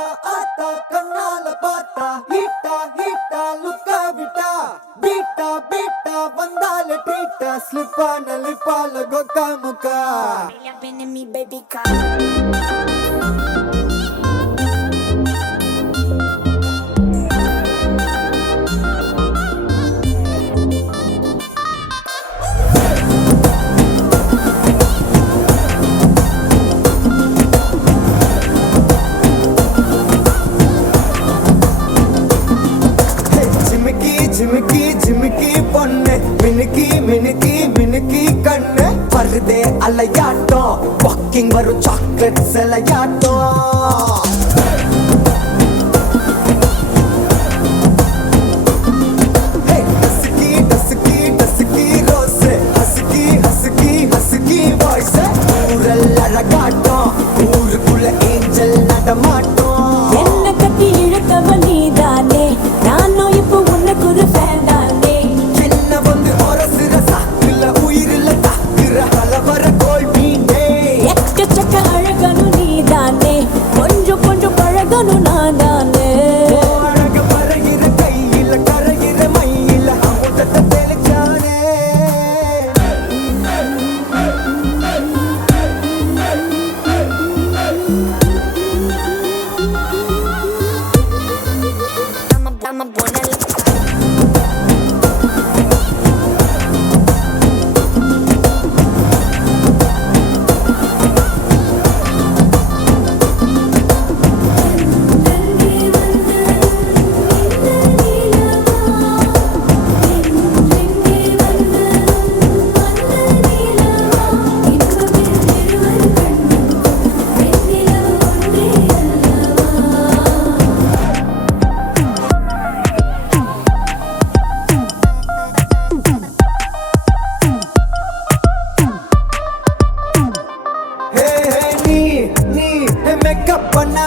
ஆத்தா ஆத்தா கண்ணால பார்த்தா ஹீட்டா ஹீட்டா லுக்கா விட்டா பீட்டா பீட்டா வந்தால ட்ரீட்டா ஸ்லிப்பான லிப்பால கொக்கா முக்கா baby car. ஜிமிக்கி ஜிமிக்கி பொண்ணு மினுக்கி மினுக்கி மினுக்கி கண்ணு வருதே அலையாட்டம் வாக்கிங் வரும் சாக்லேட் சிலையாட்டம் ஊருக்குள்ள ஏஞ்சல் நடமாட்டோம் என்ன கட்டி இழுத்தவ நீதானே நானும் இப்போ உனக்கு ஒரு ஃபேன் தானே என்ன வந்து ஒரசுற சாக்குல உயிரில தாக்குற கலவர கோல் மீனே எக்கச்சக்க அழகனும் நீதானே கொஞ்சம் கொஞ்சம் பழகனும் நான் தானே அழக பறகிற கையில கரைகிற மயில அமுதத்தை தெளிச்சானே I'm a buena நீ மேக்கப் பண்ணா